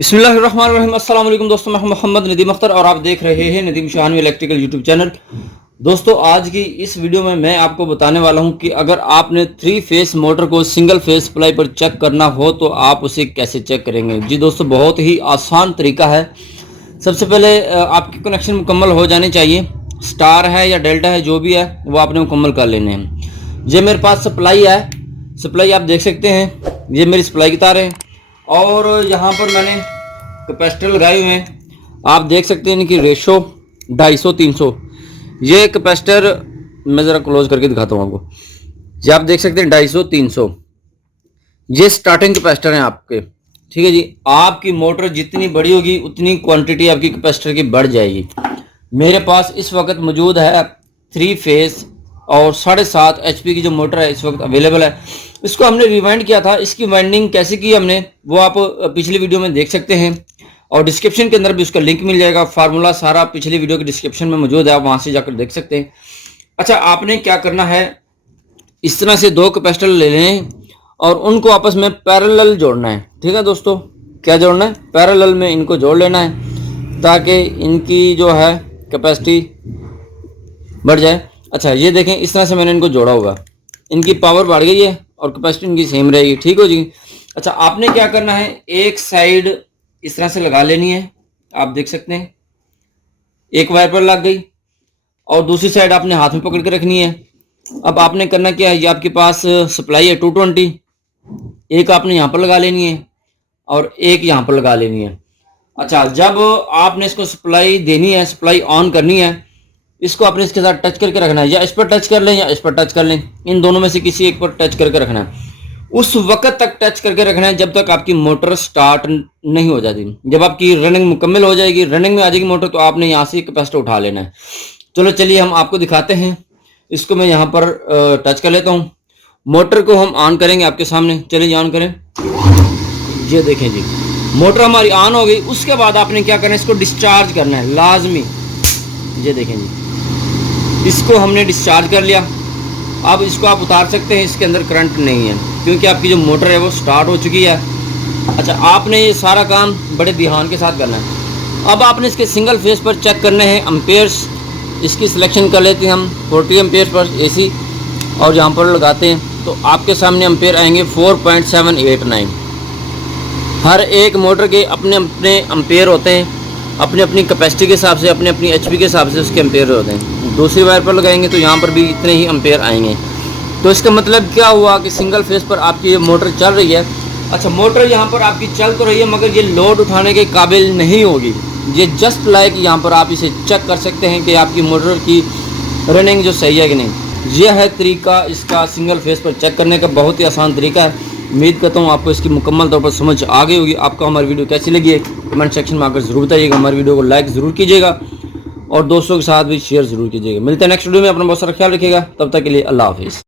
बिस्मिल्लाहिर्रहमानिर्रहीम। अस्सलाम वालेकुम दोस्तों, मैं मोहम्मद नदीम अख्तर और आप देख रहे हैं नदीम शाहानवी इलेक्ट्रिकल यूट्यूब चैनल। दोस्तों, आज की इस वीडियो में मैं आपको बताने वाला हूं कि अगर आपने 3 फेस मोटर को सिंगल फेस सप्लाई पर चेक करना हो तो आप उसे कैसे चेक करेंगे। जी दोस्तों, बहुत ही आसान तरीका है। सबसे पहले आपके कनेक्शन मुकम्मल हो जाने चाहिए। स्टार है या डेल्टा है, जो भी है वो आपने मुकम्मल कर लेने हैं। ये मेरे पास सप्लाई है, सप्लाई आप देख सकते हैं, ये मेरी सप्लाई की तार है और यहाँ पर मैंने कैपेसिटर लगाए हुए हैं। आप देख सकते हैं इनकी रेशो 250-300। ये कैपेसिटर मैं ज़रा क्लोज करके दिखाता हूँ आपको। ये आप देख सकते हैं 250-300, ये स्टार्टिंग कैपेसिटर हैं आपके। ठीक है जी, आपकी मोटर जितनी बड़ी होगी उतनी क्वांटिटी आपकी कैपेसिटर की बढ़ जाएगी। मेरे पास इस वक्त मौजूद है 3 फेस और 7.5 HP की जो मोटर है इस वक्त अवेलेबल है। इसको हमने रिवाइंड किया था, इसकी वाइंडिंग कैसे की हमने वो आप पिछली वीडियो में देख सकते हैं और डिस्क्रिप्शन के अंदर भी उसका लिंक मिल जाएगा। फार्मूला सारा पिछली वीडियो के डिस्क्रिप्शन में मौजूद है, आप वहां से जाकर देख सकते हैं। अच्छा, आपने क्या करना है, इस तरह से 2 कैपेसिटर ले लें और उनको आपस में पैरेलल जोड़ना है। ठीक है दोस्तों, क्या जोड़ना है, पैरेलल में इनको जोड़ लेना है ताकि इनकी जो है कैपेसिटी बढ़ जाए। अच्छा, ये देखें, इस तरह से मैंने इनको जोड़ा होगा, इनकी पावर बढ़ गई है और कैपेसिटी इनकी सेम रहेगी। ठीक हो जी। अच्छा, आपने क्या करना है, एक साइड इस तरह से लगा लेनी है, आप देख सकते हैं एक वायर पर लग गई और दूसरी साइड आपने हाथ में पकड़ के रखनी है। अब आपने करना क्या है, ये आपके पास सप्लाई है 220, एक आपने यहाँ पर लगा लेनी है और एक यहाँ पर लगा लेनी है। अच्छा, जब आपने इसको सप्लाई देनी है, सप्लाई ऑन करनी है, इसको आपने इसके साथ टच करके रखना है, या इस पर टच कर लें या इस पर टच कर लें, इन दोनों में से किसी एक पर टच करके रखना है। उस वक्त तक टच करके रखना है जब तक आपकी मोटर स्टार्ट नहीं हो जाती। जब आपकी रनिंग मुकम्मल हो जाएगी, रनिंग में आ जाएगी मोटर, तो आपने यहाँ से कैपेसिटर उठा लेना है। चलो चलिए हम आपको दिखाते हैं। इसको मैं यहाँ पर टच कर लेता हूँ, मोटर को हम ऑन करेंगे आपके सामने। चलिए ऑन करें, ये देखें जी, मोटर हमारी ऑन हो गई। उसके बाद आपने क्या करना है, इसको डिस्चार्ज करना है लाजमी। ये देखें जी, इसको हमने डिस्चार्ज कर लिया। अब इसको आप उतार सकते हैं, इसके अंदर करंट नहीं है क्योंकि आपकी जो मोटर है वो स्टार्ट हो चुकी है। अच्छा, आपने ये सारा काम बड़े ध्यान के साथ करना है। अब आपने इसके सिंगल फेस पर चेक करने हैं अम्पेयर्स। इसकी सिलेक्शन कर लेते हैं हम 40 एम्पेयर पर AC और यहाँ पर लगाते हैं तो आपके सामने अम्पेयर आएंगे 4.789। हर एक मोटर के अपने अपने अम्पेयर होते हैं, अपनी अपनी कैपेसिटी के हिसाब से, अपनी अपनी HP के हिसाब से उसके अम्पेयर होते हैं। दूसरी वायर पर लगाएंगे तो यहाँ पर भी इतने ही अम्पेयर आएंगे। तो इसका मतलब क्या हुआ कि सिंगल फेस पर आपकी ये मोटर चल रही है। अच्छा, मोटर यहाँ पर आपकी चल तो रही है मगर ये लोड उठाने के काबिल नहीं होगी। ये जस्ट लाइक यहाँ पर आप इसे चेक कर सकते हैं कि आपकी मोटर की रनिंग जो सही है कि नहीं। ये है तरीका इसका सिंगल फेस पर चेक करने का, बहुत ही आसान तरीका है। उम्मीद करता हूँ आपको इसकी मुकम्मल तौर पर समझ आ गई होगी। आपको हमारी वीडियो कैसी लगी है कमेंट सेक्शन में आकर ज़रूर बताइएगा। हमारी वीडियो को लाइक ज़रूर कीजिएगा और दोस्तों के साथ भी शेयर ज़रूर कीजिएगा। मिलते हैं नेक्स्ट वीडियो में, अपना बहुत सारा ख्याल रखिएगा। तब तक के लिए अल्लाह हाफिज़।